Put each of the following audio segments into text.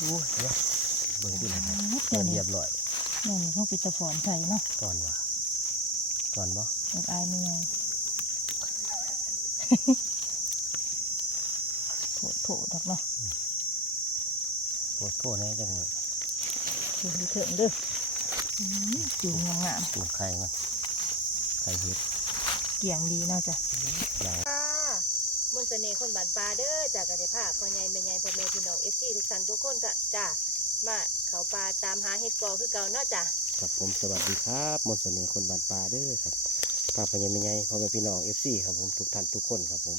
โอ้ยเดี๋ยวเบิ่งที่ไหนครับเดี๋ยวนี้เรียบร้อยนี่นี่พวกปิดตะฝอนใส่เนาะก่อนวะก่อนบ่อยากอายไม่ไงโถโถดอกเนาะปวดโพดแน่จังเลยดูดูเถิงเด้ออืมอยู่งามปวดไข่มันไข่เห็ดๆเกี่ยงดีเนาะจ้ะอย่างม นต์เสน่ห์คนบ้านปลาเด้อจากกระเดภาพ่อใหญ่แม่ใหญ่พ่อแม่พี่น้องเอฟซีทุกท่านทุกคนก็จ้ามาเขาปลาตามหาเห็ดกอคือเก่าเนาะจ้ะครับผมสวัสดีครับมนต์เสน่ห์คนบ้านป่าเด้อครับป้าพญามิไงพ่อแม่พี่น้องเอฟซีครับผมทุกท่านทุกคนครับผม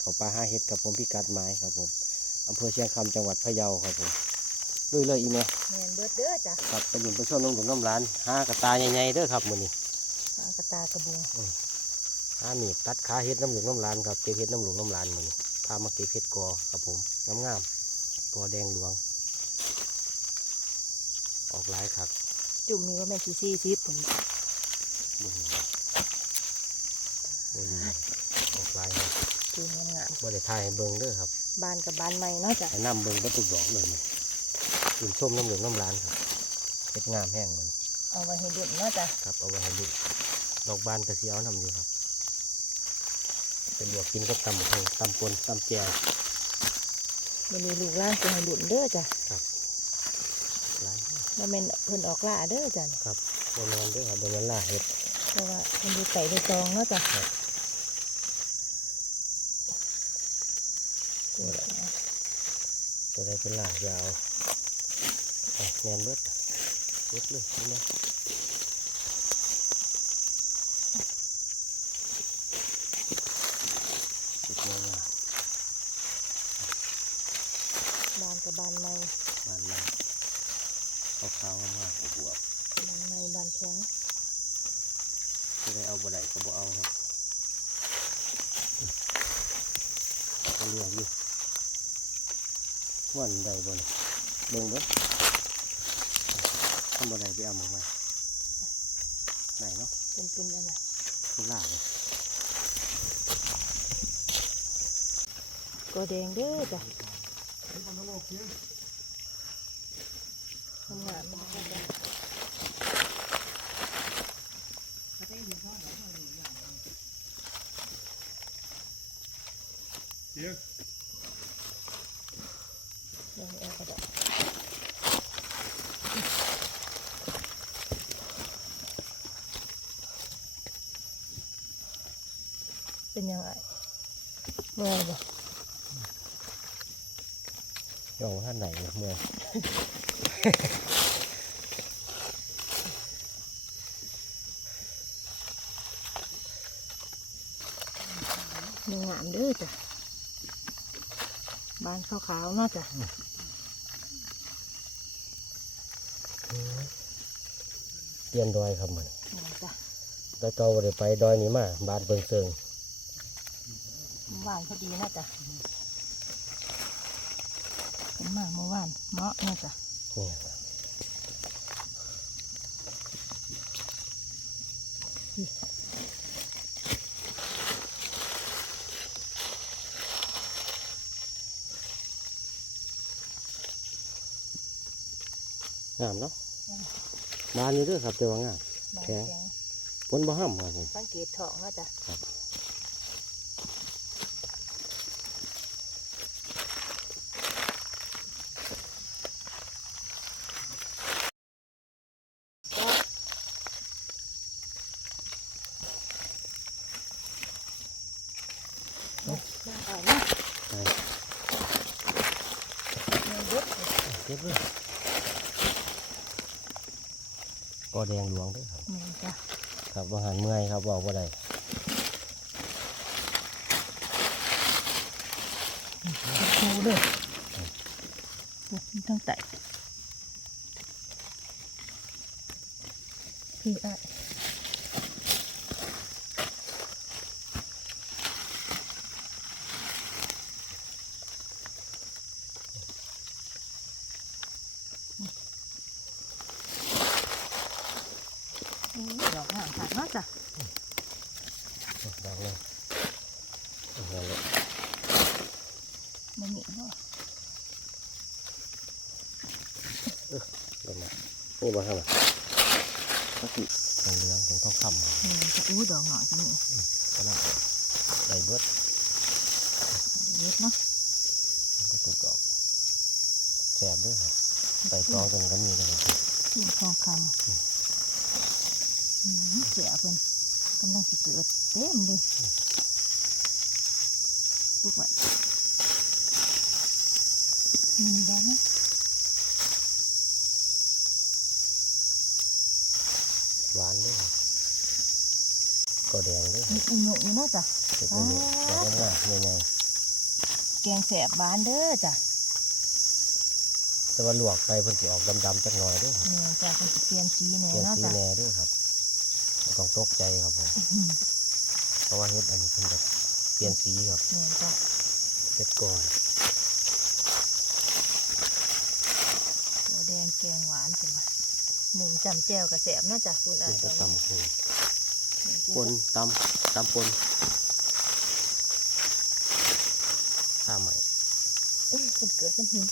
เขาปลาห้าเห็ดกับผมพิกัดไม้ครับผมอำเภอเชียงคำจังหวัดพะเยาครับผมลุยเลยอีเมลแมนเบิดเด้อจ้ะครับไปอยู่ไปช่วงน้องหลวงน้ำร้านห้ากระตายใหญ่ๆเด้อครับมื้อนี้หากระตากระบุง ห้ามีดตัดขาเห็ดน้ำหลวงน้ำร้านครับเก็บเห็ดน้ำหลวงน้ำร้านมื้อนี้พามาเก็บเห็ดกอครับผมงามๆกอแดงหลวง ออกหลายครับจุ่มนี่ว่าแม่นซีซีซิปผมเบิ่งเบิ่งออกหลายครับจุ่มงามบ่ได้ถ่ายให้เบิ่งเด้อครับๆบานกับบานใหม่เนาะจ้ะให้น้ำเบิ่งบ่ตุกดอกเลยนี่กินส้มน้ำเหลืองน้ำร้านครับเห็ดงามแห้งมื้อนี้เอาไว้ให้ดุนเนาะจ้ะครับเอาไว้ให้ลูกดอกบานกระเสียวน้ำอยู่ครับ เป็นลวกกินกับตำบักหุ่งตำปนตำแจวมันมีลูกหล้านจะให้ดุนเด้อจ้ะหลายว่าแม่นเพิ่นออกล่าเด้อจ้ะนี่ครับบนนอนด้วยครับบนนั้นล่าเห็ดเพราะว่ามันอยู่ไก่ในตองเนาะจ้ะตัวใดตัวใดเป็นล่ายาวอะแนนเบิดเบิดเลยนี่นะติดเงางา บานกับบานใหม่ บานมาขาวขาวๆมากบวบบานใหม่บานแข็ง จะได้เอาบ่ได้ก็บ่เอาครับก็เลือกอยู่ วันใดบ่เนี่ยเบิ่งเด้อทำบ่ได้ไปเอามาใหม่ไหนเนาะเป็นเป็นอะไรคุณล่าเลยก็แดงเด้อจ้ะงามๆมันก็จะเดี๋ยว เดี๋ยวเอากระดาษ เป็นยังไงเมื่อยบ่ย่องท่านไหนเนี่ยเมื่อยยังงามเด้อจ้ะบานขาวๆเนาะจ้ะเตียนดอยครับมันนี่จ้ะดอยเก่าบ่ได้ไปดอยนี้มา บานเบิงเซิง เมื่อวานพอดีเนาะจ้ะเป็นมาเมื่อวานเหมาะเนาะจ้ะนี่งามเนาะบานอยู่เด้วยครับแต่ว่างามบานแข็แข็งงผลบ่ห้ำครับผมสังเกตทองเนาะจ้ะครับ มาเอาเนาะ ใช่ เงินเยอะเก็บเลยกอแดงหลวงเด้วยครับนี่จ้ะครับว่าหันเมื่อยครับบอกว่าไดคูเลยโอ้ยมีทั้งไต่พี่อะอืมดอกงามค่ะเนาะจ้ะ ดอกเลยเอาเลย มันมีเนาะ เดี๋ยว นี่บ่ทำอะก็คือเหลืองของทองคำจะอู้ดอกหน่อยจะมีก็น่าได้เบิดเล็ดเนาะก็ถูกดอกแสบด้วยครับใส่ตองจนก็มีเลยที่ทองคำอืมเสียเพิ่นกำลังสิเกิดเต็มเลยปลูกไว้มีได้ไหม หวานด้วยครับก็แด งด้วยมีอุ่นอยู่เนาะจ้ะเห็ดนี่ดอกงามๆใหญ่แกงแสบบานเด้อจ้ะๆแต่ว่าลวกไปเพิ่นสิออกดำๆจักหน่อยเด้วยครับเนี่ยจ้ะเพิ่นสิเปลี่ยนสีแน่เปลี่ยนเนาะสีจ้ะแหน่ด้วยครับบ่ต้องตกใจครับผมเพราะว่าเฮ็ดอันนี้เพิ่นแบบเปลี่ยนสีครับเนี่ยจ้ะเฮ็ดก่อนเขียวแดงแกงหวานเป็นว่าหนึ่งจำแจ่วกับแสบเนาะจ้ะคุณอะมันจะตำคือหนึ่ง ปนตำตำปนข้าใหม่เอ๊ะเป็นเกิดน้ำหิน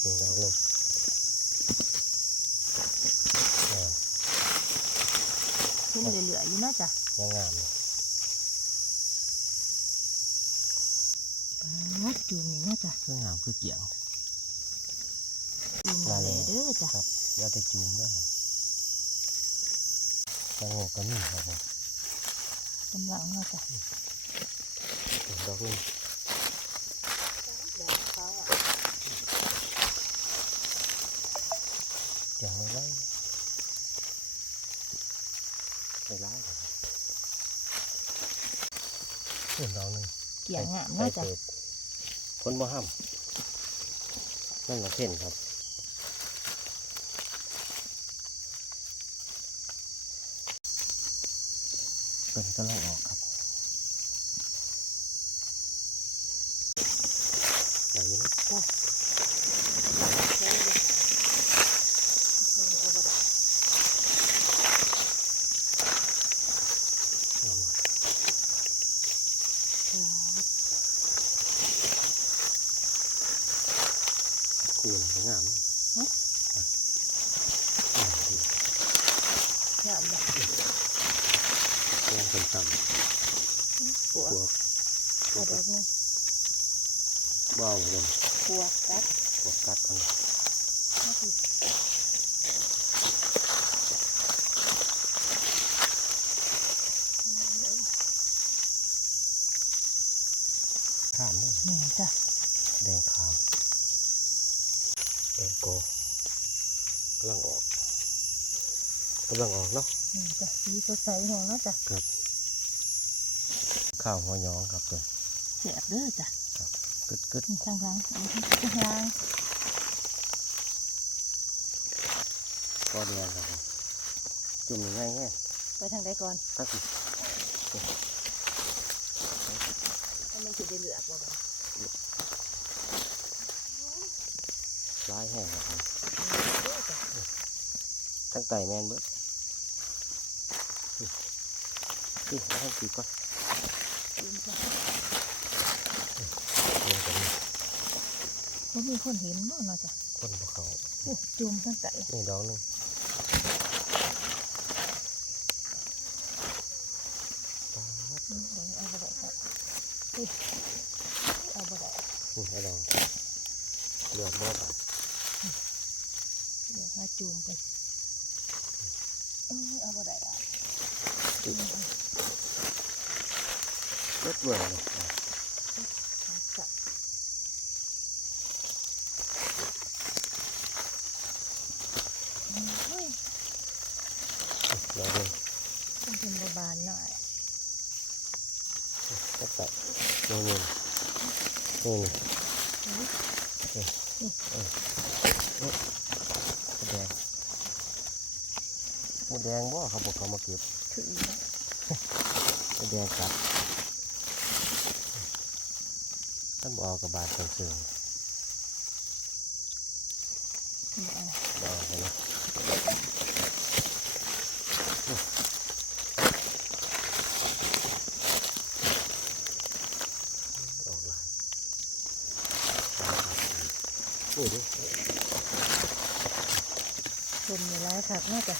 หนึ่งดอกหนึ่งงามเพิ่นเหลือๆอยู่เนาะจ้ะยังงามเลยปัดจูมนี่เนาะจ้ะคืองามคือเกี่ยง จูมมาเลยเด้ อจ้ะครับอยาแต่จูมเด้วยครับแตงโมก็มีครับผมกำลังเนาะจ้ะอีกดอกหนึงเดี๋ยวเขาอะเกี่ยงไม่ไล่ไม่ไล่ครับอีกดอกหนึงเกี่ยงงามเนาะจ้ะใส่ศษคนบ่ห้ามนั่นละเส้นครับ เป็นกำลังออกครับไหนอยู่นะเอาหมดคู่น่ะก็งามนะอะงามดีงามเลย แกงเป็นต่ำปวพกวกพวเอากดอกหนึงเบ้าเลยปวกกัดพวกกัดมันมาสิข้ามเลยนี่จ้ะแดงขามแดงโกกำลังออกกำลังออกเนาะนี่ จ้ะสีสดใสแห้งเนาะจ้ะข้าวหัวหยองครับตัวแสบเด้อจ้ะกึดกึดนี่ข้างหล่างอันนี้ข้างล่างก็แดงครับผมจุ่มง่ายง่ายไปทางใดก่อนๆก็คือให้มันสิได้เหลือกบ่บ่ร้ายแห้งครับผมเด้อจ้ะทั้งไตแมนเบิด นี่แล้วให้สีก่อนจูมจ้ะลงกันบ่มีคนเห็นบ่เนาะจ้ะคนพวกเขาโอ้จูมทั้งใจนี่ดอกหนึงปาดอืมเดี๋ยวเอาบ่ได้ครับอุ๊ยเอาบ่ได้นี่ให้ลองเลือกบ่ปะเดี๋ยวหาจูมกันเอ้ยเอาบ่ได้อะ เลือกเบื่อเลยอะหาจับเฮ้ยดอกหนึงต้องเป็นบานๆหน่อยก็ใส่นี่นี่นี่นี่อุ๊ยหมูแดงหมูแดงบ่เขาบอกเขามาเก็บคืออีกแล้วหมูแดงกัดท่านบ เอากระบาดไปซื้อเอาไปนะโอ้ลมอยู่แล้วครับน่าจะ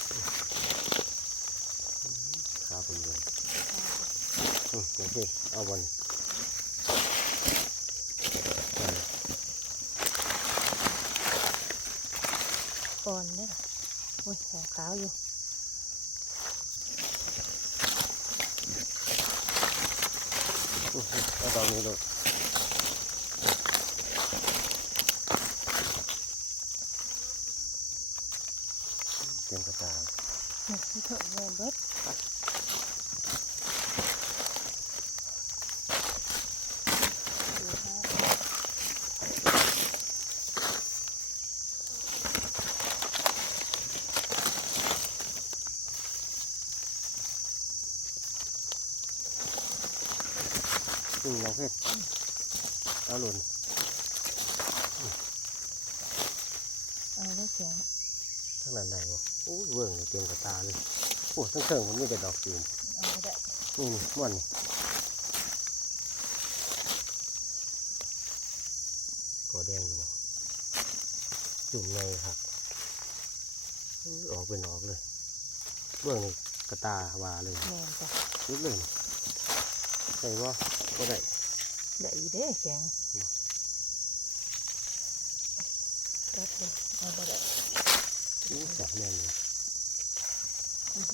ขาเป็นเลยโอเคเอาวัน ก่อนเนี่ยโอ้ยหัวขาวอยู่อืมเอาดอกนี้เลยเต็มกระตาย นี่ที่เถอะแม่นเบิดดูฮะ อืมน้องเพชร เอาหล่นเอาได้เสียงทั้งนั้นได้บ่โอ้ยเบิ่งนี่เต็มกระตาเลยโอ้ทั้งเทิงมันมีแต่ดอกจูมเอาได้นี่นี่ม่วนนี่กอแดงอยู่บ่จุ่มในครับอื้อออกเป็นออกเลยเบื้องนี่กระตาว่าเลยแม่นจ้ะนิดเลยนี่ใส่บ่ก็ได้ ได้อีเด้เสียงรัดเลยเอาบ่ได้อู้จับแม่นเลย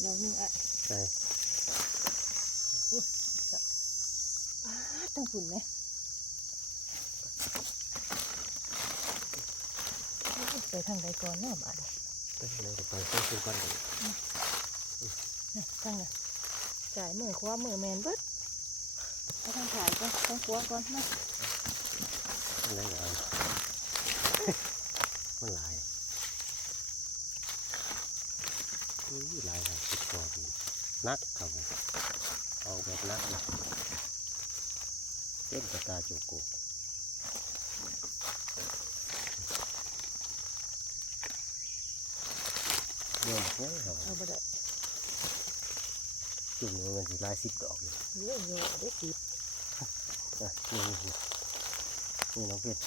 เรานึ่งอะใส่ป้าดตั้งฝุ่นไหมไปทางใดก่อนเนาะบาดนี้ใส่ในกระเป๋าใส่ขึ้นก้อนกันนี่ทางน่ะจ่ายมือขวามือแมนเบิด ไปทางถ่ายก่อนทางขวาก่อนนะอันไหนก็เอามันหลายอู้หลายครับติดคอดีนักครับผมเอาแบบนักเลยเล่นกระตาโจโกเรื่องแบบนี้ครับเอาบ่ได้ จุ่มนี้มันสิหลายสิบดอกอยู่เรื่องเยอะได้สิบอะนี่นี่นี่นี่น้องเพชร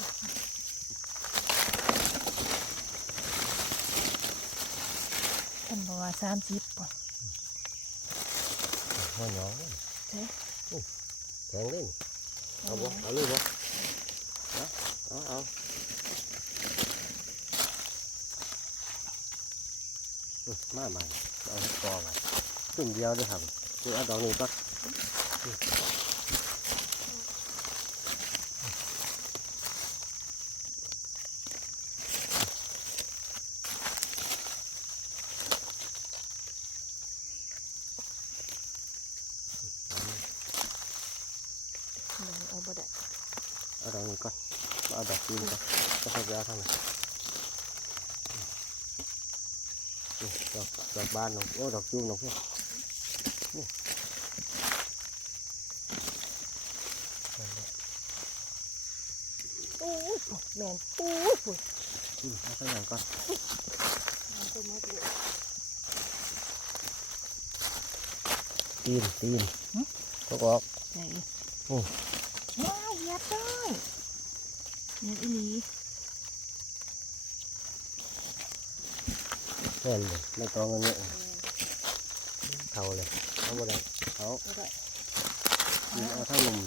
ท่านบอกว่าสามสิบป่ะหัวหยองใช่แข็งเลยนี่เอาบ่เอาเลยบ่เอาเอาเอาอืมมาใหม่เอาให้กอไว้จุ่มเดียวเลยครับ คือเอาดอกนี้ก็เดี๋ยวเอาบ่ได้เอาดอก แมนโอ้ยฝุ่นอืมเอาข้างหลังก่อนมันตัวมืดเลยตีนตีนหึตกออกไหนอืมว้าวเหยับได้เหยับอีหลีแน่นเลยไม่ต้องเงี้ยเท่าเลยเอาบ่ได้เอาบ่ได้อืมเอาเท่านุ่ม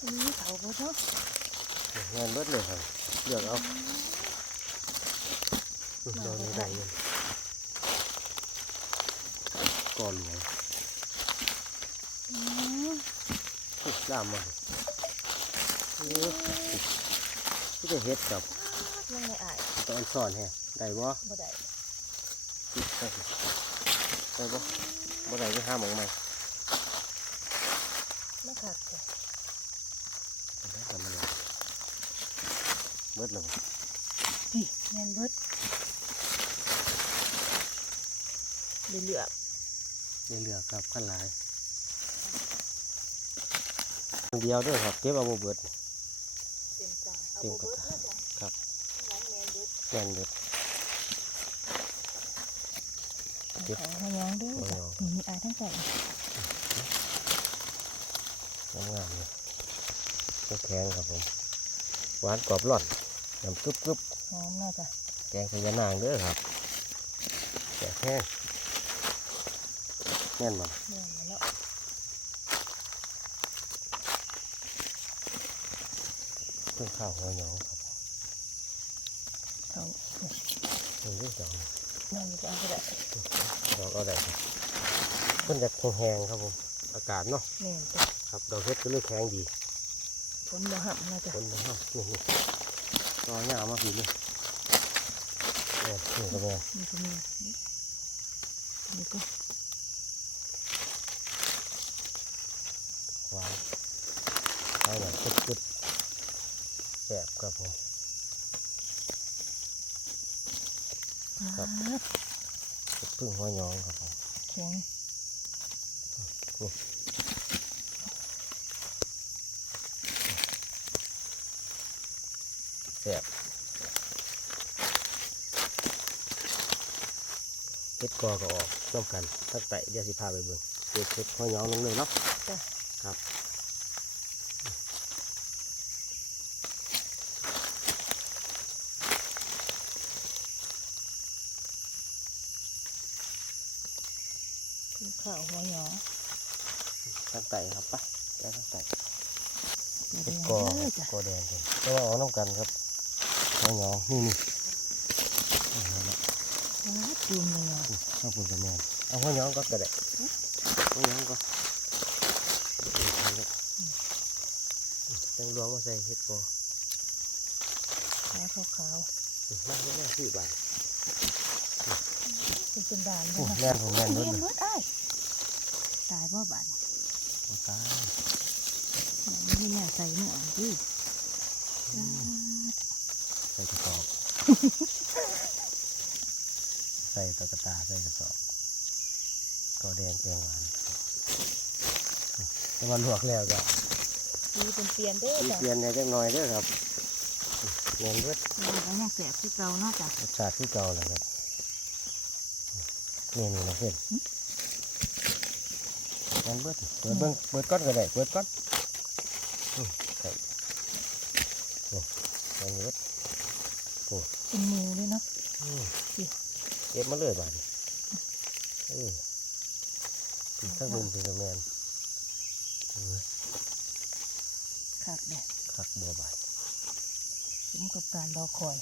อันนี้เขาบ่เนาะเงินเบิดเลยครับเลือกเอาอืมโดนไม่ได้ เงินก่อนหลวงอืมทุกด้ามมาที่จะเฮ็ดกับยังไม่อายตอน บิดเลยพี่แมนเบิดเดือดได้เลือกครับขั้นหลายอันเดียวเด้วยครับเก็บเอาบ่เบิดเต็มจ้าเอาเต็มบ่กระเบิดตาเนาะจ้ะครับข้างหลังแมนเบิดแน่นเบิดเก็บเอาให้ยังด้วยจ้ะเอานี่มีอายทั้งใส่งามๆเลยก็แข็งครับผมหวานกรอบร่อน น้ำกรึบกรึบหอมน่าจะแกงพญานางเด้อครับแกงแห้งแน่นบ่เนื่องมาแล้วเพิ่งข้าวหัวหยองครับเขานี่นี่ดอกนั่นจะเอาไปได้ดอกเอาได้ครับเพิ่นจะแห้งๆครับผมอากาศเนาะแม่นจ้ะครับดอกเฮ็ดก็เลยแข็งดีฝนบ่หับน่าจะคนนะครับนี่ นี่รอหญ้ามาผีเลยแม่นี่ก็แม่นี่ก็มีนี่ก็หวานเอาอย่างกึดๆแซ่บครับผมครับอ่าพึ่งหัวหยองครับผมแข็ง เฮ็ดกอก็ออกน้ำกันทั้งไตเดี๋ยวสิพาไปเบิ่งเฮ็ดเฮ็ดหัวหยองลงเลยเนาะจ้ะ ครับกินข้าวหัวหยองทั้งไตครับไปแล้วทั้งไตเดี๋ยวเฮ็ดๆกอเด้อจ้ะกอแดงกันแต่ว่าออกน้ำกันครับหัวหยองนี่นี่นี่เอาละว้าจุ่มเลยอะ ข้าวปุ้นกับแม่นเอาหัวหยองก็กระเดะหัวหยองก็จังหลวงมาใส่เฮ็ดกอขาวขาวมาเรื่อยๆพี่บ้านๆเป็นเป็นด่านโอ้เลยนะแม่นผมแม่นเรีเบิดยนเลยรถอ้ายตายบ่บาดโอ้ตายนี่แม่ใส่เนื้อดิใส่กระสอบ ใส่ตะกะตาใส่กระสอบกอแดงแกงหวานแต่ว่าลวกแล้วก็ดีเป็นเปลี่ยนเด้อมีจ้ะเปลี่ยนเนี่ยจักหน่อยเด้อครับเปลี่ยนเบิดนี่ก็ยังแสบที่เก่าเนาะจ้ะรสชาติที่เก่าแหละครับนี่นี่นะเพื่อนงั้นเบิดเปิดเบิ้งเปิดก้อนก็ได้เปิดก้อนอืมใส่นี่ใส่เบิด เป็นหมูด้วยเนาะ อืม สิ เก็บมาเลยบาดนี้เอออีกทั้งมุมเป็นกระแมนเออคักเด้อคักบัวบาดสมกับการรอคอย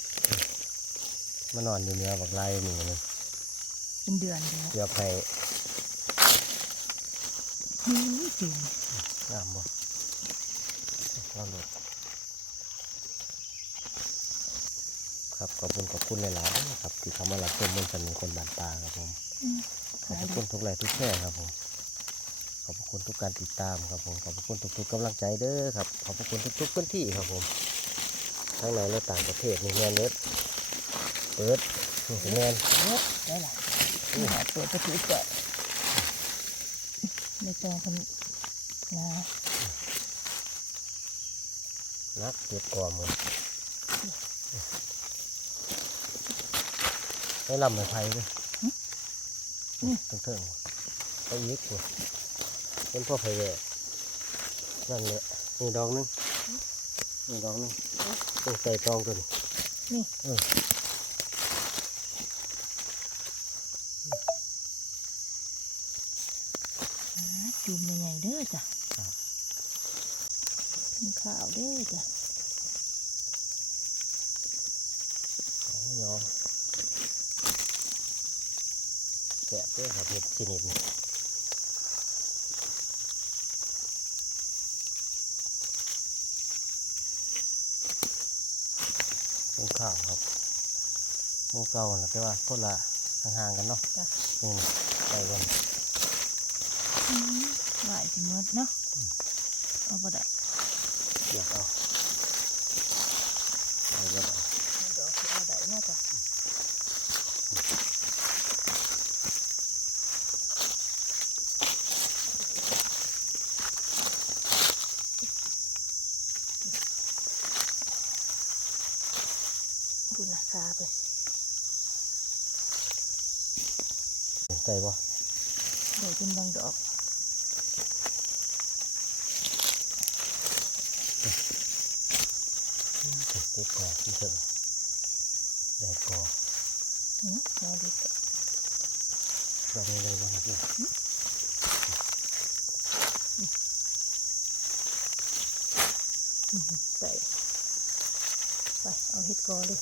มานอนอยู่เหนื้อบักลายนี่เลยเป็นเดือนเลยนะเกือบให้เฮ้ยจริงงามบ่เราหลุด ครับขอบคุณขอบคุณหลายๆครับที่เขามารับชมมนต์เสน่ห์คนบานตาครับผมขอบพระคุณทุกไลค์ทุกแชร์ครับผมขอบพระคุณทุกการติดตามครับผมขอบพระคุณทุกๆกำลังใจเด้อครับขอบพระคุณทุกๆพื้นที่ครับผมทั้งในและต่างประเทศนี่แมนเล็ดเปิดนี่สิแมนเยอะได้หลายนี่หาเปิดประตูเจาะในจอคนนะนักเก็บกอมือ ให้ลำไม่ไผ่ด้วยถึงเถิงๆไปอีกกูเป็นพ่อไผ่แหวะนั่นแหละนี่ดอกหนึงนี่ดอกหนึงต้องใส่ตองตัวนี้นี่เอออ่าจุ่มใหญ่ๆเด้อจ้ะครับกินข้าวเด้อจ้ะโอ้ยอมแสบ เด้วยครับเห็ดชนิดนี้เป็นข้าวครับหมูเก่านะแต่ว่าคนละห่างๆกันเนาะจ้ะนี่นะใส่กันอืมไหวสิเมดเนาะเอาบ่ได้อยากเอาเอาเยอะเอา เดี๋ยวเอาได้เนาะจ้ะบุญราคาเพิ่น ใส่บ่เดี๋ยวเป็นบางดอกเก็บก่อนที่เถอะได้กอหืมเอาดิดอกนี้เลยบ้างครับเนี่ยอืมใส่ไปเอาเห็ดกอเลย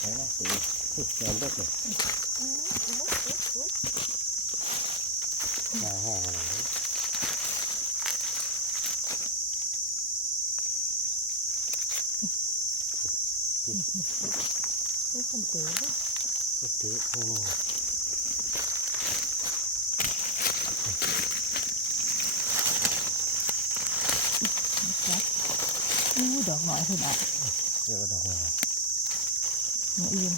ใช่ไหมสีนี่ยอมเลิกเลยอื้ออื้ออื้ออื้อมาแห้งอะไรนี่นี่คนเต๋อกุฏินี่จัดอู้ดอกหน่อยขึ้นอะเรียกว่าดอกงามื ออื่น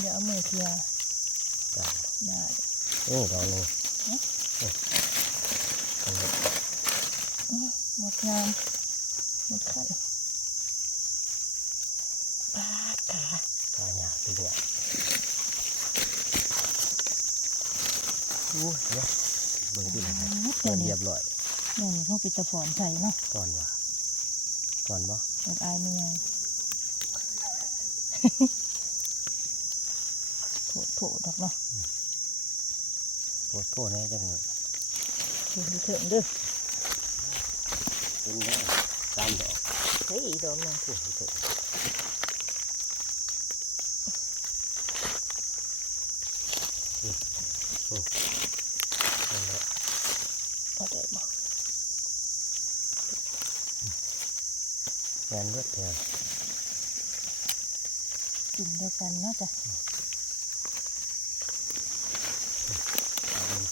เดี๋ยวเอามือเคลียร์จ้าได้โอ้ดอกหนึงเอ๊ะเอ๊ะอันนี้หมดงามหมดขั้นปาดขากาหยาตีเนี่ยอู้เดี๋ยวเบิ่งที่ไหนครับเดี๋ยวนี้เรียบร้อยเดี๋ยวนี้พวกปิดตะฝอนใส่เนาะก่อนวะก่อนบ่ด อกอายไม่ไงโถโถดอกเนาะโพดโพดแน่จังเลยดูดูเถิงเด้อเป็นแน่ตามดอกเฮ้ยดอกหนึงโอ้ยเถอะอืมโอ้นั่นแหละ พอได้บ่ งา นเลือดแทนกินเดียวกันเนาะจ้ะ เอามัน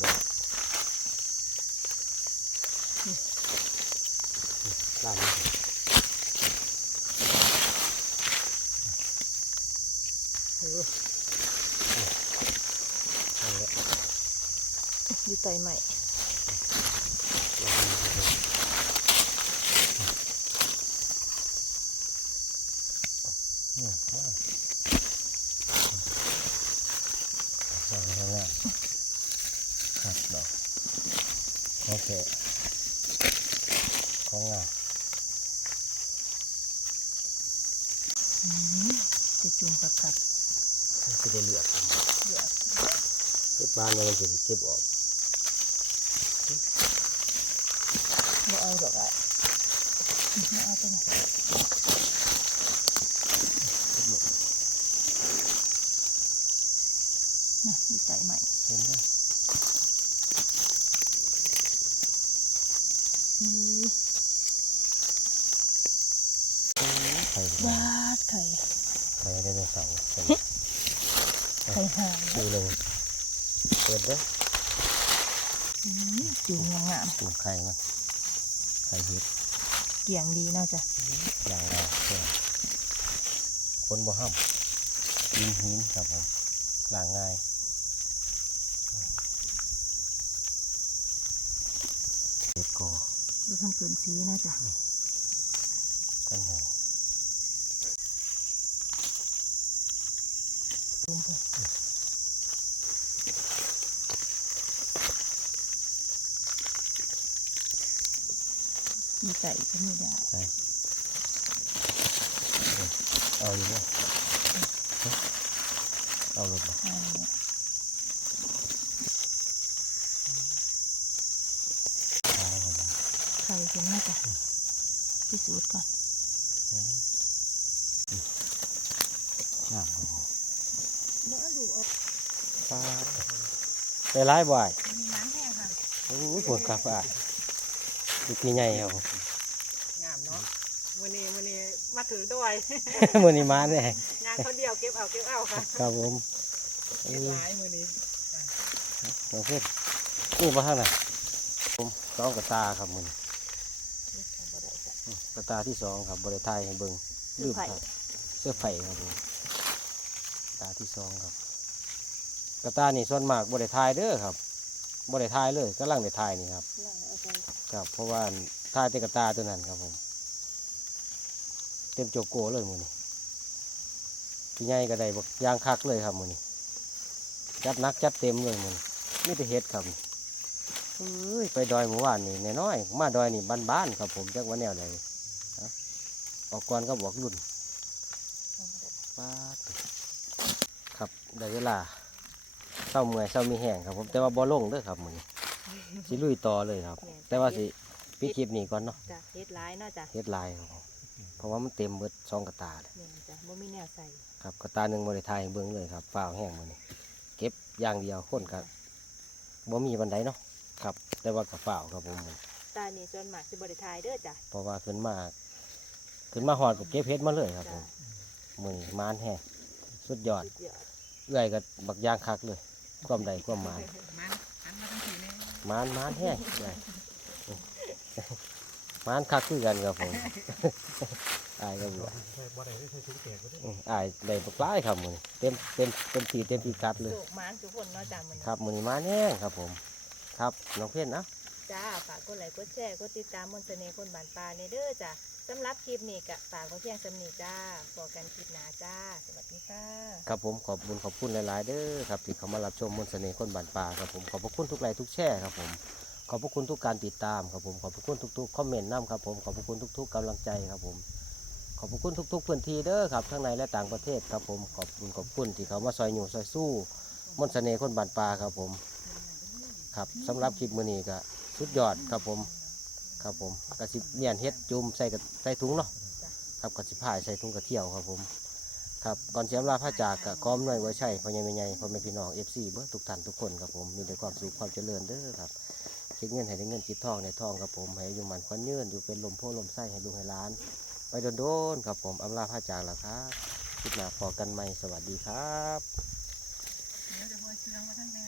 ดอกลาดนี่ เออ เอาละ อยู่ไตใหม่เนี่ยมาเอาข้างหน้าครับดอกโอเคของงาอืมจะจุ่มผักผักจะได้เหลือกเดี๋ยวเก็บบ้านแล้วมันจะได้เก็บออก บ่เอาดอกอะไม่เอาตัวไหนนะอยู่ไตใหม่เห็นไหมอือไข่วาดไข่ไข่ไดโนเสาร์ใช่ไหมไข่ห่างดูลงเปิดเด้ออืมจุ่ มงามดูไข่มันไข่เห็ดๆเกี่ยงดีเนาะจ้ะอย่างเราเพื่อคนบ่ห้ามยินหินครับผมล้างง่ายเห็ดกอดูทางเกินสีเนาะจ้ะกันไงจุ่ม มีไตก็ไม่ได้ใช่เอาอยู่บ่เอ๊ะเอาลงบ่เอาเนี่ยเอาครับผมไข่เห็นไหมจ้ะพิสูจน์ก่อนน้ำครับผมแล้วดูเอาปลาได้ร้ายบ่ายมีน้ำแห้งค่ะโอ้ยปวดกลับอ่ะดูพี่ใหญ่ครับผมงามเนาะวันนี้วันนี้มาถือด้วยมือนี้มาแน่งานคนเดียวเก็บเอาเก็บเอาค่ะครับผมเก็บหลายมือนี้น้องเพื่อนนี่มาข้างหน้าผมสองกระตาครับมือนี้กระตาที่สองครับบริไทยให้เบิ่งลืมครับเสื้อไผ่ครับผมกระตาที่สองครับกระตานี่ส่วนมากบริไทยเด้อครับบริไทยเลยก็ลังได้ทายนี่ครับ ครับเพราะว่าท่ายแต่กตาตัวนั้นครับผม เต็มโจโกเลยมือนี้พี่ใหญ่ก็ได้บักยางคักเลยครับมือนี้จัดนักจัดเต็มเลยมันมีแต่เฮ็ดครับเอ้ยไปดอยเมื่อวานนี่แน่น้อย มาดอยนี่บ้านๆครับผมจักว่าแนวใดเอออกก่อนก็บอกรุ่นป้าครับได้เวลาเศร้าเมื่อยเศร้ามีแห้งครับผมแต่ว่าบ่ลงด้อครับมือนี้ สิลุยต่อเลยครับ แม่นแต่ว่าสิปิดคลิปนี้ก่อนเนาะจ้ะเฮ็ดหลายเนาะจ้ะเฮ็ดลายครับผมเพราะว่ามันเต็มเบิดซองกระตาเลยแม่นจ้ะบ่มีแนวใส่ครับกระตาหนึ่งบริทายให้เบิ้งเลยครับฝ้าวแห้งมื้อนี้เก็บอย่างเดียวคนกับบ่มีบันไดเนาะครับ แต่ว่ากับฝ้าวครับผมมื้อตานี่ส่วนมากสิบ่ได้ทายเด้อจ้ะเพราะว่าขึ้นมาขึ้นมาหอดกับเก็บเฮ็ดมาเลยครับผจ้ะมมือนี้มานแห้งสุดยอดสุดยอด เอื้อยกับบักยางคักเลย ความใดความหมานมันหันมาทั้งทีนี่ มานมานแห้งเอื้อยมานคักคือกันครับผมอายก็บ่ใช่บ่ได้ได้ใช้ถุงแตกก็ได้อืมอายได้บักหลายครับมื้อนี้เต็มเต็มเต็มที่เต็มพิกัดเลยโศกหมานทุกคนเนาะจ้ะมื้อนี้ครับมื้อนี้มานแห้งครับผม ครับน้องเพ่นนะจ้าฝากกดไลค์กดแชร์กดติดตามมนต์เสน่ห์คนบ้านป่าในเด้อจ้ะสำหรับคลิปนี้ก็ฝากไว้เพียงสำนีจ้าบอกกันคลิปหน้าจ้า สวัสดีค่ะ ครับผมขอบคุณขอบคุณหลาย ๆ เด้อครับที่เขามารับชมมนต์เสน่ห์คนบานป่าครับผมขอบพระคุณทุกไลค์ทุกแชร์ครับผมขอบพระคุณทุกการติดตามครับผมขอบพระคุณทุกๆคอมเมนต์น้ำครับผมขอบพระคุณทุก ๆกำลังใจครับผมขอบพระคุณทุก ๆ พื้นที่เด้อครับทั้งในและต่างประเทศครับผมขอบคุณขอบคุณที่เขามาซอยอยู่ซอยสู้มนต์เสน่ห์คนบานป่าครับผมครับสำหรับคลิปมือนี้ก็สุดยอดครับผมครับผมกระสิบเมียนเฮ็ดจุ่มใส่กับใส่ถุงเนาะครับกระสิพายใส่ถุงกระเที่ยวครับผม ครับก่อนเสียมลาพระจากกะก้อมหน่วยไว้ใช่พ่อใหญ่แม่ใหญ่พ่อแม่พี่น้องเอฟซีเบื้อทุกท่านทุกคนครับผมมีแต่ความสุขความเจริญเด้อครับคิดเงินให้ได้เงินคิดทองในทองครับผมให้อยู่มันควันยืนอยู่เป็นลมโพลมไส้ให้ลุงให้ล้าน ไปโดนๆครับผมอำลาพระจากแล้วครับคิดหนาพอกันใหม่สวัสดีครับเดี๋ยวจะพอเชืองมาทั้งแน